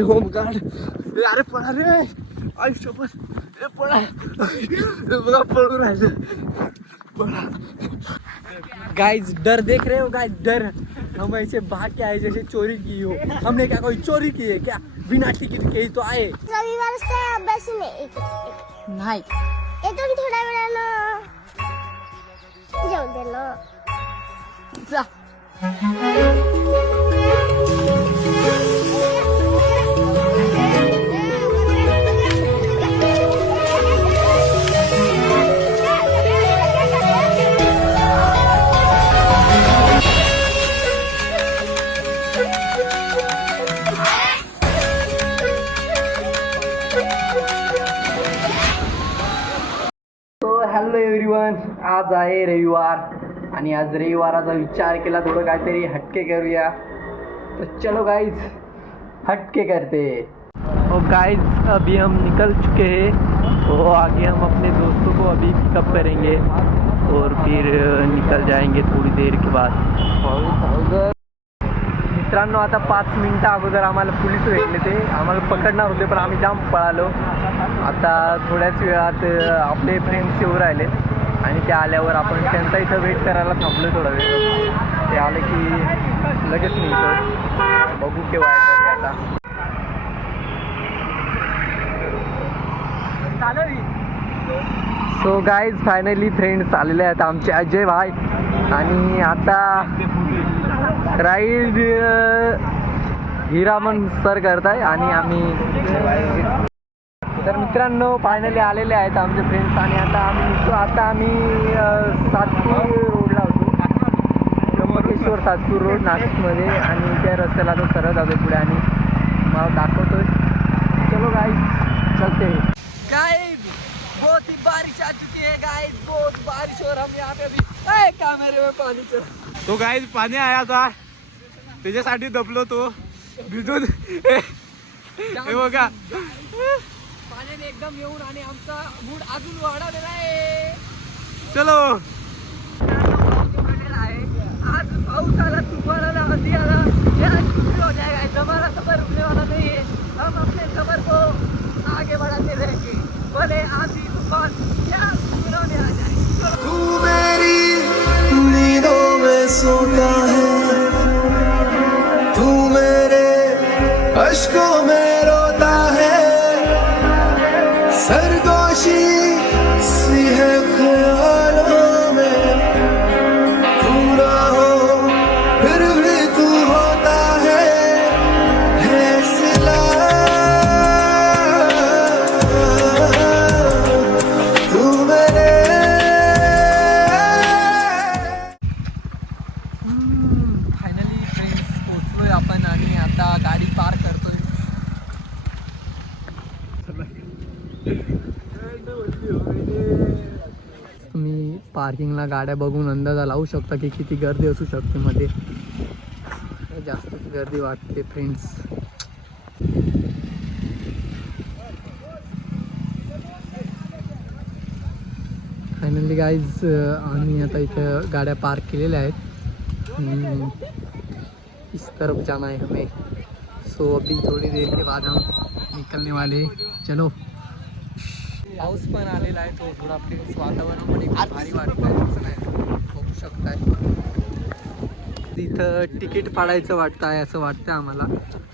Home guard अरे पळा रे. आयुष्यभर ए पळा. बघा पळून राहिलं. पळा. गाइस डर देख रहे हो गाइस डर. हम ऐसे भाग के आए जैसे चोरी की हो. हमने क्या कोई चोरी की है क्या? बिना टिकट के ही तो आए. रविवारच काय अभ्यास नाही येतो थोड्या वेळानं जा। आज आहे रविवार आणि आज रविवाराचा विचार केला थोडं काहीतरी हटके करूया. तर चलो गाईज हटके करते. हो ओ गाईज अभी हम निकल चुके हैं. तो आगे हम अपने दोस्तों को अभी पिकअप करेंगे और फिर निकल जाएंगे थोड़ी देर के बाद. मित्रांनो आता पाच मिनिटं अगोदर आम्हाला पोलीस भेटले ते. आम्हाला पकडणार होते पण आम्ही जाम पळालो. आता थोड्याच वेळात आपले फ्रेंड्स येऊ राहिले. आणि ते आल्यावर आपण त्यांचा इथं वेट करायला थांबलो थोडा वेळ. ते आले की लगेच निघतो बघू केव्हा आता. सो गाईज फायनली फ्रेंड्स आलेले आहेत आमचे अजय भाई. आणि आता राईड हिरामन सर करताय आणि आम्ही तर मित्रांनो फायनली आलेले आहेत आमचे फ्रेंड्स आणि आता आम्ही निघतो. आता आम्ही सातपूर रोडला होतो. त्र्यंबकेश्वर सातपूर रोड नाशिकमध्ये आणि त्या रस्त्याला तो सरळ जातो पुढे आणि मला दाखवतोय. चलो गाईज चलते. गाइस बहुत ही बारिश आ चुकी है गाइस बहुत बारिश और हम यहाँ पे अभी। ए, कैमरे में पानी चल तो गाईज पाणी आहे आता त्याच्यासाठी दबलो तो. भिजून हे हे बघा. एकदम येऊन आणि आमचा मूड अजून वाढवलेला आहे. चलो. आहे आज पाऊस आला तुफान आला आंधी आला या कुछ हो जाएगा जमाना सफ़र रुकने वाला नहीं है हम अपने सफ़र को आगे बढ़ाते रहेंगे भले आंधी तूफ़ान क्या उन्होंने आ जाए तू मेरी नींदों में सोता है। तू मेरे अश्कों में सरगोशी सी है पार्किंगला गाड्या बघून अंदाजा लावू शकता की किती गर्दी असू शकते मध्ये. जास्तच गर्दी वाटते फ्रेंड्स फायनली गाईज आम्ही आता इथं गाड्या पार्क केलेल्या आहेत. इस तरफ जाना है हमें. सो अभी थोड़ी देर के बाद हम निकलने वाले चलो. पाऊस पण आलेला आहे तो थोडा फ्रेंड्स वातावरण पण एकदम भारी वाटतंय. असं नाही. बघू शकताय. तिथं तिकीट फाडायचं वाटतं आहे असं वाटतं आम्हाला.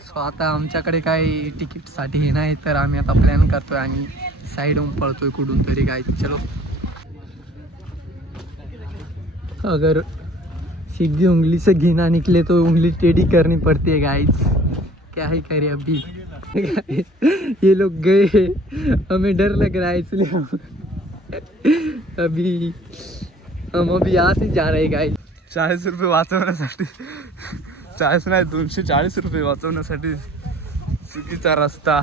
सो आता आमच्याकडे काही तिकीटसाठी हे नाही तर आम्ही आता प्लॅन करतोय आणि साईडहून पळतोय कुठून तरी काय चलो. अगर सीधी उंगली से घिना निकले तो उंगली टेढ़ी करनी पड़ती है गाइस क्या ही करे अभी? ये लोग गए हमें डर लग रहा है इसलिए हम अभी हम अभी यहाँ से जा रहे गाइस चाळीस रुपये वाचवण्यासाठी चाळीस नाही दोनशे चाळीस रुपये वाचवण्यासाठी चुकीचा रस्ता।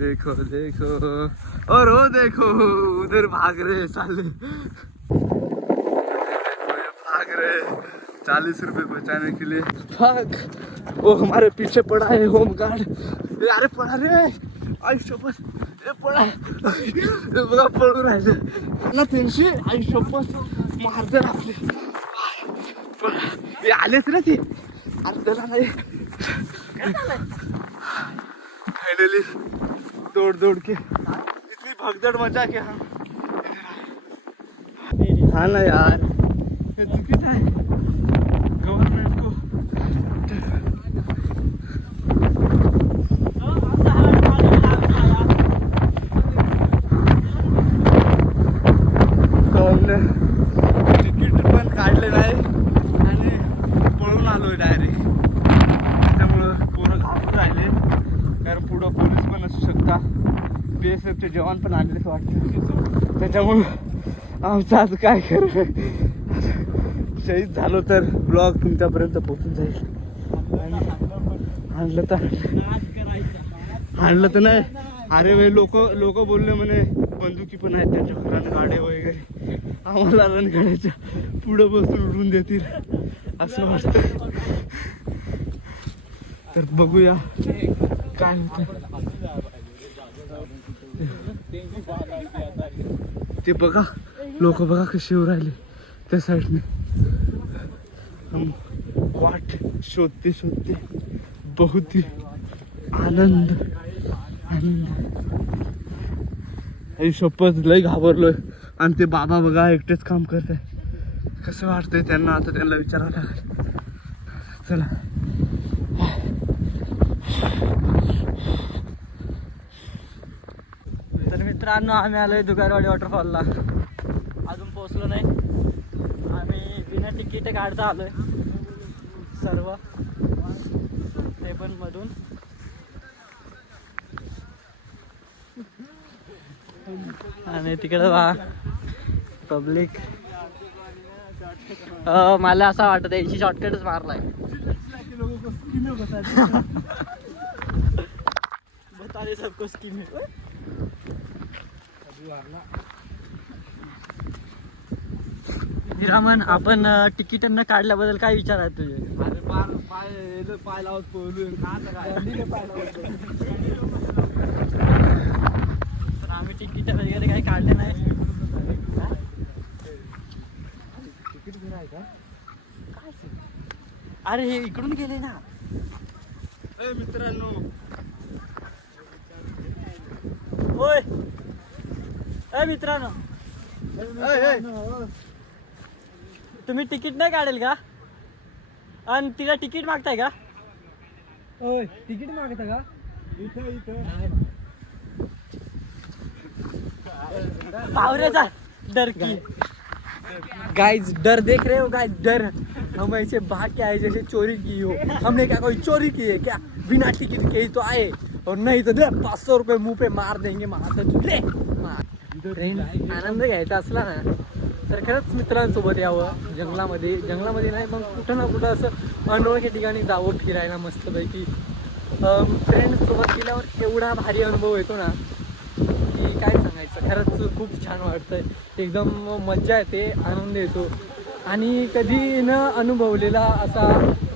देखो देखो। और वो देखो, उधर भाग रहे साले। भाग रहे चालीस रुपए बचाने के लिए। फक वो हमारे पीछे पड़ा है होम गार्ड अरे पळा रे। आयुष्यपत ए पळा बघा पळून राहिलं ना त्यांशी आयुष्यपत मारते आपले पळा. ए, आलेच ना ते। अरे त्याला नाही फायनली दौड़ दौड़ के। इतनी भगदड़ मचा के हम। हाँ ना यार। हे आहे गव्हर्नमेंट को कळलं तिकीट पण काढले नाही आणि पळून डायरेक्ट त्याच्यामुळं पोरं घाबरून राहिले. कारण पुढं पोलीस पण असू शकता. बी एस एफचे जवान पण आलेलेच वाटतं. त्याच्यामुळं आमचं आज काय कर शहीद झालो तर ब्लॉग तुमच्यापर्यंत पोहोचून जाईल. आणि आणलं तर आणलं तर नाही. अरे भाई लोक लोक बोलले म्हणे बंदुकी पण आहेत त्यांच्या रणगाडे वगैरे. आम्हाला रणगाड्याच्या पुढं बसून उडून देतील. असं वाटतं. तर बघूया काय होत. ते बघा लोक बघा कसे येऊ राहिले त्या साईडने वाट शोधते शोधते बहुत आनंद आनंद. आई शपथ लय घाबरलोय. आणि ते बाबा बघा एकटेच काम करत आहे कसं वाटतंय त्यांना? आता त्यांना विचारावं लागेल. चला तर मित्रांनो आम्ही आलोय दुगारवाडी वॉटरफॉलला अजून पोहोचलो नाही. आम्ही बिना तिकीट काढता आलोय. सर्व. ते पण मधून. आणि तिकडे बा पब्लिक मला असं वाटत याची शॉर्टकटच मारलाय. बता सबको स्कीम है हिरामन आपण तिकीट न काढल्याबद्दल काय विचार आहे तुझे? अरे पाय लावत काय? आम्ही तिकीट वगैरे काही काढले नाही. अरे हे इकडून गेले ना. ए मित्रांनो होय ए मित्रांनो. तुम्ही तिकीट नाही काढेल का? आणि तिला तिकीट मागताय का? तिकीट मागता का? पावरेचा डर की. गाइस डर देख रहे हो गाइस डर. हम ऐसे भाग के आए जैसे चोरी की हो। हमने क्या कोई चोरी की है? क्या? बिना टिकट के ही तो आए। और नहीं तो दे पाच सौ रुपये मुंह पे मार देंगे मार ले मार. आनंद घ्यायचा असला ना तर खरंच मित्रांसोबत यावं जंगलामध्ये. जंगलामध्ये नाही मग कुठं ना कुठं असं अनोळख्या ठिकाणी जावं फिरायला मस्तपैकी. फ्रेंडसोबत गेल्यावर एवढा भारी अनुभव येतो ना की काय सांगायचं? खरंच खूप छान वाटतंय. एकदम मज्जा येते आनंद येतो. आणि कधी न अनुभवलेला असा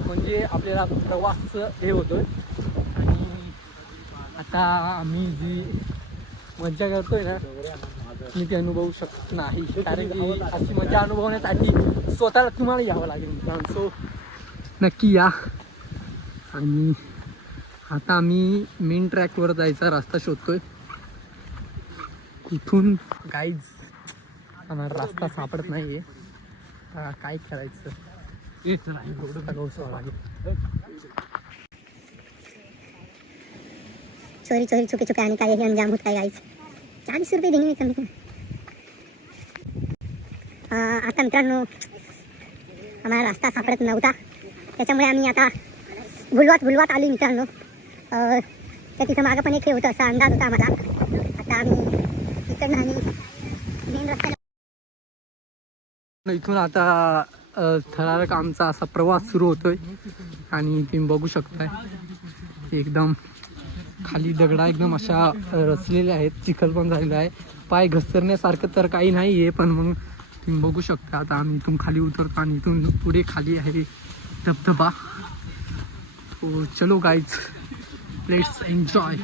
म्हणजे आपल्याला प्रवास हे होतो आणि आता आम्ही जी मज्जा करतोय ना मी ते अनुभवू शकत नाही. कारण की अशी मजा अनुभवण्यासाठी स्वतःला तुम्हाला यावं लागेल. सो नक्की या. आणि आता आम्ही मेन ट्रॅकवर जायचा रस्ता शोधतोय. इथून गाईज आम्हाला रस्ता सापडत नाही आहे काय करायचं आता लागेल चोरी चोरी छुपे छुपे आणि काय यही अंजाम होत काय गाइस चाळीस रुपये देंगे मी कमी. आता मित्रांनो आम्हाला रस्ता सापडत नव्हता. त्याच्यामुळे आम्ही आता भुलवात भुलवात आली मित्रांनो. तर तिथं मागं पण एक हे होतं असा अंदाज होता आम्हाला. आता आम्ही तिकडनं आणि मेन रस्त्याला इथून आता थरारक आमचा असा प्रवास सुरू होतोय. आणि तुम्ही बघू शकताय एकदम खाली दगडा एकदम अशा रचलेल्या आहेत. चिखल पण झालेला आहे. पाय घसरण्यासारखं तर काही नाही आहे पण मग तुम्ही बघू शकता. आता आम्ही इथून खाली उतरतो आणि इथून पुढे खाली आहे धबधबा. तो चलो गाईज लेट्स एन्जॉय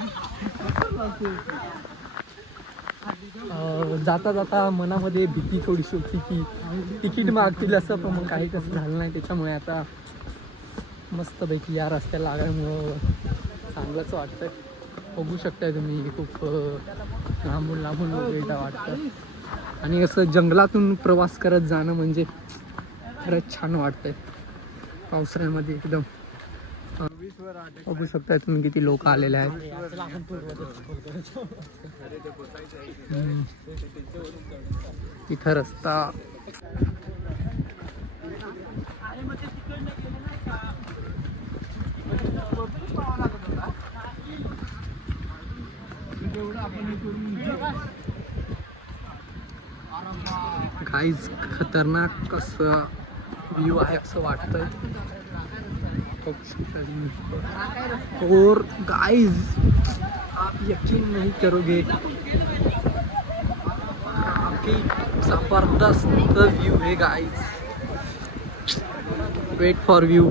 जाता जाता मनामध्ये भीती थोडीशी होती की तिकीट मागतील असं पण मग काही कसं झालं नाही. त्याच्यामुळे आता मस्तपैकी या रस्त्याला लागल्यामुळं चांगलंच वाटतं बघू शकताय तुम्ही खूप लांबून लांबून लोक वाटतं. आणि असं जंगलातून प्रवास करत जाणं म्हणजे खरंच छान वाटतंय. पावसाळ्यामध्ये एकदम. बघू शकताय तुम्ही किती लोक आलेले आहेत. तिथं रस्ता. काहीच खतरनाक बघू शकता तुम्ही. और गाइस आप यकीन नहीं करोगे. काफ़ी ज़बरदस्त व्यू है guys wait for view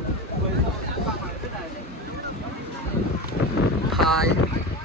five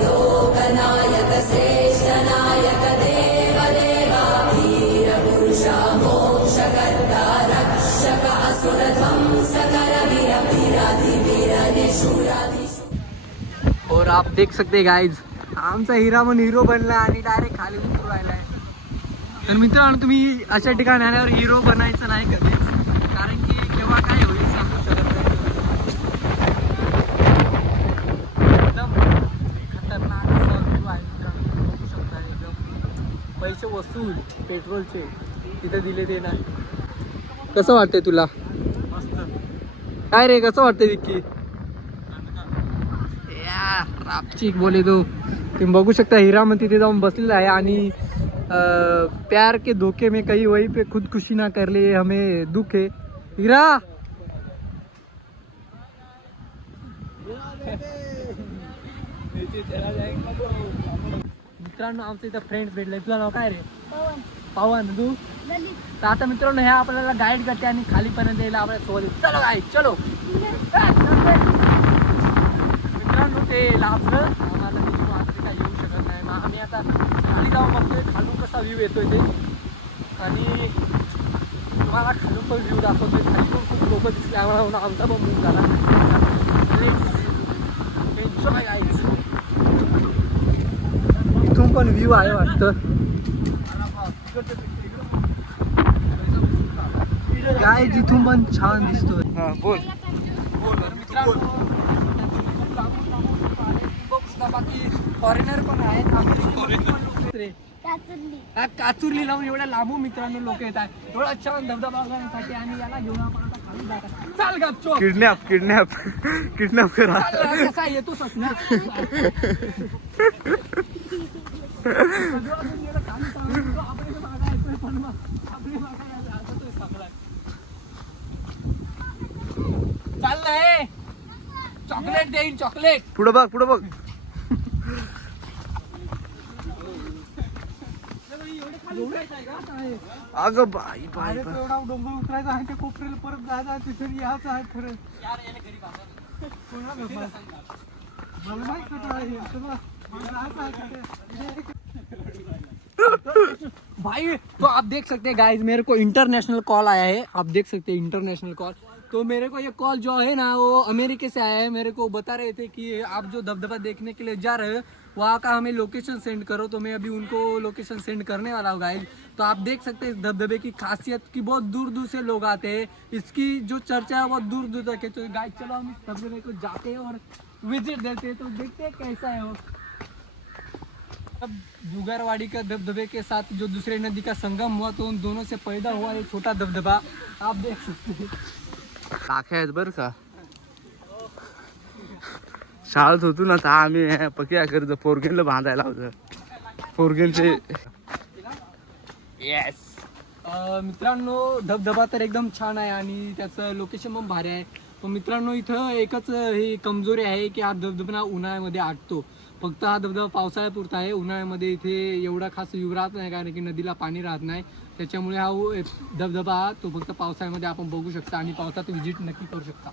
one और आप देख सकते गाइज आमचा हिरा म्हणून हिरो बनला आणि डायरेक्ट खाली उतरू राहिलाय. तर मित्रांनो तुम्ही अशा ठिकाणी आल्यावर हिरो बनायचं नाही कधी कारण की केव्हा काय होईल सांगू शकत नाही एकदम खतरनाक असा view आहे मित्रांनो बघू शकता एकदम वसूल पेट्रोलचे तिथे दिले ते नाही. कसं वाटतंय तुला? काय रे कसं वाटतंय विक्की? रापचिक बोले तो. तुम्ही बघू शकता हिरा मग तिथे जाऊन बसलेला आहे आणि प्यार के धोखे में कहीं वही पे खुदकुशी ना कर ले हमें दुख है. हिरा! मित्रांनो आमचं इथं फ्रेंड्स भेटले. तुझं नाव काय रे? पवन. तू? तर आता मित्रांनो ह्या आपल्याला गाईड करते आणि खालीपर्यंत यायला आपल्याला सोबत. चलो गाईड चलो. मित्रांनो ते लाभलं आम्हाला तिथून आता ते काही येऊ शकत नाही. मग आम्ही आता खाली जाऊन बघतोय. खालून कसा व्ह्यू येतोय ते. आणि तुम्हाला खालून पण व्ह्यू दाखवतोय. खाली पण खूप लोक दिसले आम्हाला. आमचा पण मूव झाला एन्जॉय गाईज इथून पण व्ह्यू आहे वाटतं. काय जिथून पण छान दिसतोय. हा बोल. बाकी फॉरेनर पण आहेत अमेरिकन पण लोक आहेत रे. हा, काचुर्ली लावून एवढ्या लांबून मित्रांनो लोक येत आहेत. एवढा छान धबधबा बघण्यासाठी आणि याला घेऊन आपण आता खाली जात आहे. चाल गपचो किडनॅप किडनॅप किडनॅप करा. कसा येतोच ना चाललंय चॉकलेट देईन चॉकलेट पुढं बघ पुढं बघ. अगं बाई बाई एवढा डोंगर उतरायचा आहे ते कोपऱ्याला परत जायचा आहे तिथे यायचं आहे? खरं कोणाला भाई तो आप देख सकते हैं गाइस मेरे को इंटरनेशनल कॉल आया है। आप देख सकते हैं इंटरनेशनल कॉल तो मेरे को ये कॉल जो है ना, वो अमेरिका से आया है। मेरे को बता रहे थे कि आप जो दबदबा देखने के लिए जा रहे हो, वहाँ का हमें लोकेशन सेंड करो। तो मैं अभी उनको लोकेशन सेंड करने वाला हूँ गाइस तो आप देख सकते हैं, इस दबदबे की खासियत कि बहुत दूर दूर से लोग आते हैं। इसकी जो चर्चा है बहुत दूर दूर तक है। तो गाइस चलो हम इस दबदबे को जाते हैं और विज़िट देते हैं। तो देखते हैं कैसा है वो। अब जुगारवाड़ी का दबदबे के साथ जो दूसरे नदी का संगम हुआ तो उन दोनों से पैदा हुआ एक छोटा दबदबा। आप देख सकते हैं। टाक्या आहेत बरं का। शाळेत होतो ना तर आम्ही पक्या करतो पोरगेनला बांधायला होतं पोरगेनचे येस अ, मित्रांनो धबधबा तर एकदम छान आहे आणि त्याचं लोकेशन पण भारी आहे. पण मित्रांनो इथं एकच ही कमजोरी आहे की हा धबधबा उन्हाळ्यामध्ये आटतो. फक्त हा धबधबा पावसाळ्यापुरता आहे. उन्हाळ्यामध्ये इथे एवढा खास व्ह्यू राहत नाही कारण की नदीला पाणी राहत नाही. त्याच्यामुळे हा धबधबा हा तो फक्त पावसाळ्यामध्ये आपण बघू शकता आणि पावसात व्हिजिट नक्की करू शकता.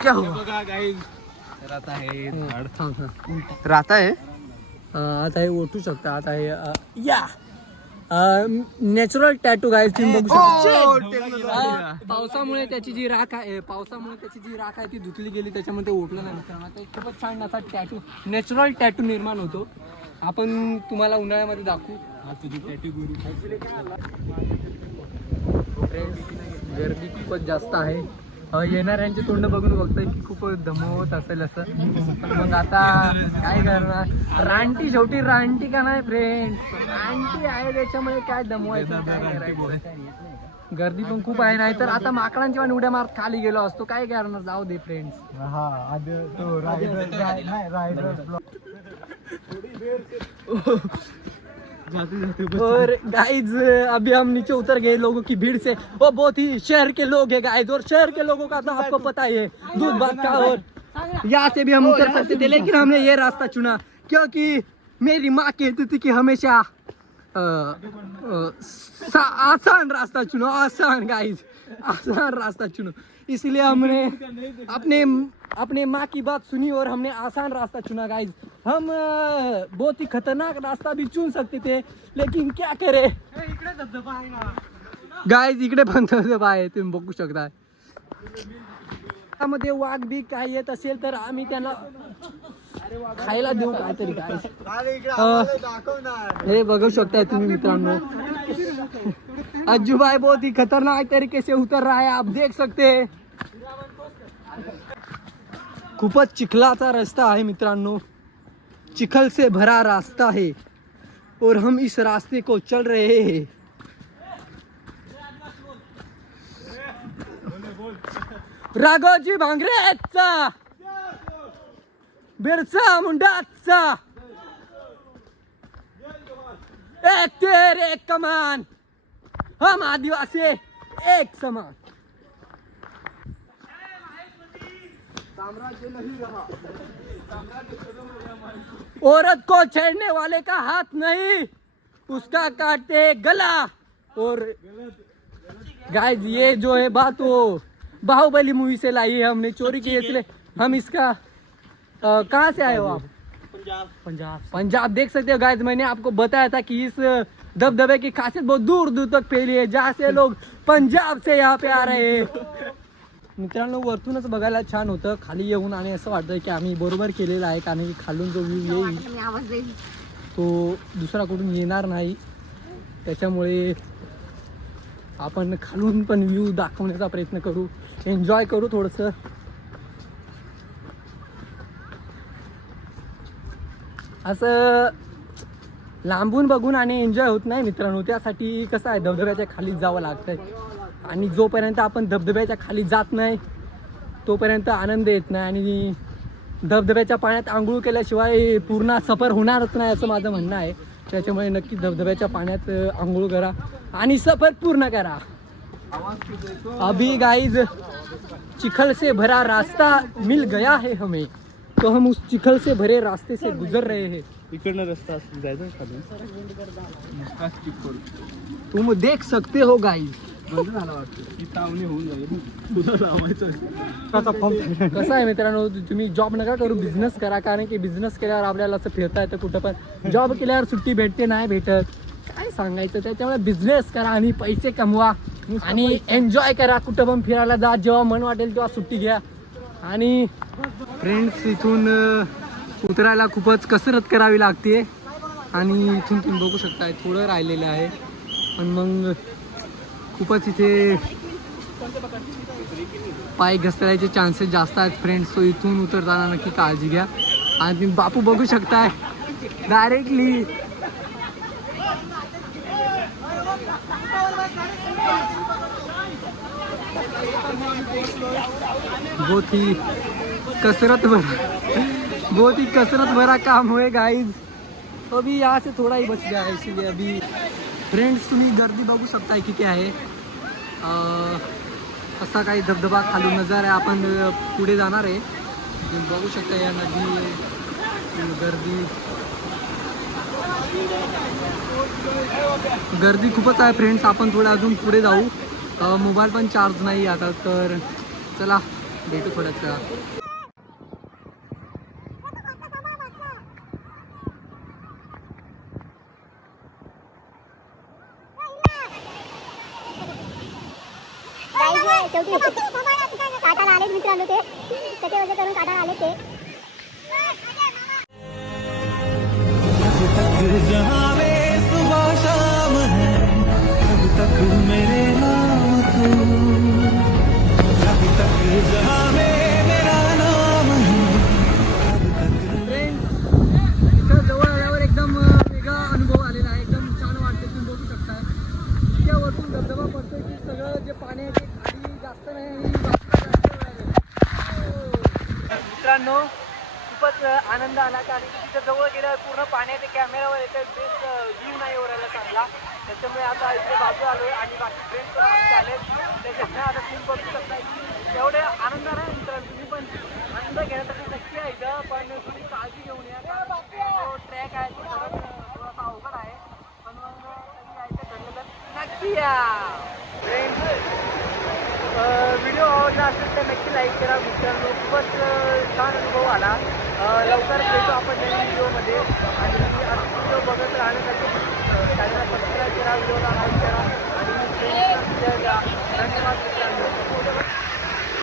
क्या हुआ? बघा काही राहत आहे. राहत आहे? आता हे ओटू शकता आता हे अं, या! नॅचरल टॅटू गाय तुम्ही बघू शकता. अं, पावसामुळे त्याची जी राख आहे पावसामुळे त्याची जी राख आहे ती धुतली गेली त्याच्यामुळे ते ओटलं नाही. मित्रांनो आता एक खूपच छान असा टॅटू नॅचरल टॅटू निर्माण होतो. आपण तुम्हाला उन्हाळ्यामध्ये दाखवू. गर्दी खूपच जास्त आहे. येणाऱ्यांचे तोंड बघून बघतोय की खूप दमवत असेल असं. मग आता काय करणार? रानटी शेवटी रानटी का नाही फ्रेंड रानटी आहे त्याच्यामुळे काय दमवायचं काय करायचं? गर्दी पण खूप आहे नाही तर आता माकडांची पण उड्या मारत खाली गेलो असतो. काय करणार? जाऊ दे फ्रेंड्स और गाइज़ अभी हम नीचे उतर गए लोगों की भीड़ से। वो बहुत ही शहर के लोग है गाइज़ और शहर के लोगों का तो आपको पता ही है, दूध बात का और यहाँ से भी हम उतर सकते थे, लेकिन हमने ये रास्ता चुना, क्योंकि मेरी माँ कहती थी कि हमेशा आसान रास्ता चुनो, आसान गाइज़ आसान रास्ता चुनो। इसलिए हमने अपने अपने माँ की बात सुनी और हमने आसान रास्ता चुना गाइज हम बहुत ही खतरनाक रास्ता भी चुन सकते थे लेकिन क्या करे? गाइज इकडे पण धबधबा आहे तुम्ही बघू शकता. त्यामध्ये वाघ बी काय येत असेल तर आम्ही त्यांना खायला देऊ काहीतरी काय? हे बघू शकताय तुम्ही मित्रांनो. अज्जू भाई बहुत ही खतरनाक तरीके से उतर रहा है आप देख सकते हैं. खूपच चिखलाचा रस्ता आहे मित्रांनो. चिखल से भरा रास्ता है. और हम इस रास्ते को चल रहे हैं. राघवजी भांगरेचा बिरसा मुंडाचा एक तेर कमान हम आदिवासी एक समान औरत को छेड़ने वाले का हाथ नहीं, उसका काटते गला। और गाइस ये जो है बात वो बाहुबली मूवी से लाई है हमने, चोरी की इसलिए हम इसका कहाँ से आए हो आप? पंजाब। पंजाब। देख सकते हो गाइस मैंने आपको बताया था कि इस दबदबे की खासियत बहुत दूर दूर तक फैली है जहाँ से लोग पंजाब से यहाँ पे आ रहे हैं। मित्रांनो वरतूनच बघायला छान होतं. खाली येऊन आणि असं वाटतं की आम्ही बरोबर केलेलं आहे कारण की खालून जो व्ह्यू येईल तो दुसरा कुठून येणार नाही. त्याच्यामुळे आपण खालून पण व्ह्यू दाखवण्याचा प्रयत्न करू. एन्जॉय करू थोडंसं. असं लांबून बघून आणि एन्जॉय होत नाही मित्रांनो. त्यासाठी कसं आहे धबधब्याच्या खाली जावं लागतंय. आणि जोपर्यंत आपण धबधब्याच्या खाली जात नाही तोपर्यंत आनंद येत नाही. आणि धबधब्याच्या पाण्यात आंघोळ केल्याशिवाय पूर्ण सफर होणारच नाही असं माझं म्हणणं आहे. त्याच्यामुळे नक्की धबधब्याच्या पाण्यात आंघोळ करा आणि सफर पूर्ण करा. अभी गाइज चिखल से भरा रास्ता मिल गया है हमें. तो हम उस चिखल से भरे रास्ते से गुजर रहे हैं। इकडनं रस्ता असं जायचं खाली. तुम देख सकते हो गाइज बंद झाला वाटतं. तावणी होऊन जाईल. तुला लावायचं कसं आहे मित्रांनो तुम्ही जॉब नका करू बिझनेस करा कारण की बिझनेस केल्यावर आपल्याला असं फिरता येतं कुठं पण. जॉब केल्यावर सुट्टी भेटते नाही भेटत. काय सांगायचं त्याच्यामुळे बिझनेस करा आणि पैसे कमवा. आणि एन्जॉय करा कुठं पण फिरायला जा. जेव्हा मन वाटेल तेव्हा सुट्टी घ्या. आणि फ्रेंड्स इथून उतरायला खूपच कसरत करावी लागते. आणि इथून तुम्ही बघू शकताय थोडं राहिलेलं आहे. पण मग खूपच इथे पाय घसरायचे चान्सेस जास्त आहेत फ्रेंड्स सो इथून उतरताना नक्की काळजी घ्या. आणि तुम्ही बापू बघू शकताय डायरेक्टली बहुत ही कसरत भरा बहुत ही कसरत भरा काम हुए गाइज अभी यहाँ से थोड़ा ही बच गया है इसीलिए अभी फ्रेंड्स तुम्ही गर्दी बघू शकताय किती आहे असा काही धबधबा खालून नजर आहे. आपण पुढे जाणार आहे. तुम्ही बघू शकता या नदी गर्दी. गर्दी खूपच आहे फ्रेंड्स आपण थोडं अजून पुढे जाऊ. मोबाईल पण चार्ज नाही आता तर चला भेटू थोड्याच शेवटी काटाला आलेच मित्रांनो ते. त्याच्या वजह करून काटाला आले ते. जहाँ में सुबह शाम है तक मेरे पाण्याचे जहाँ में मेरा नाम है कब तक फ्रेंड्स इथं जवळ आल्यावर एकदम अं, वेगळा अनुभव आलेला आहे एकदम छान वाटते तुम्ही बघू शकताय इतक्या वरतून धबधबा पडतोय की सगळं जे पाणी आहे ते खाली जास्त नाही आणि बाजूला जास्त मिळाले मित्रांनो खूपच आनंद आला कारण की तिथं जवळ गेल्यावर पूर्ण पाण्याचे कॅमेरावर येतं बेस्ट व्ह्यू नाही ओरायला चांगला. त्याच्यामुळे आता इथे बाजू आलोय आणि बाकी फ्रेंड्स पण आमचे त्याच्यामुळे आता तुम्ही बघू शकता की एवढे आनंद नाही मित्रांनो. तुम्ही पण आनंद घेण्यासाठी नक्की आहे इथं. पण थोडी काळजी घेऊन या तो ट्रॅक आहे तो थोडासा अवघड आहे. पण मग कधी यायचं ठरलं तर नक्की या. फ्रेंड्स व्हिडिओ आवडला असेल तर नक्की लाईक करा. मित्रांनो खूपच छान अनुभव आला. लवकर भेटू आपण नवीन व्हिडिओमध्ये. आणि असे व्हिडिओ बघत राहण्यासाठी चॅनलला सबस्क्राईब करा व्हिडिओला लाईक करा. आणि धन्यवाद मित्रांनो.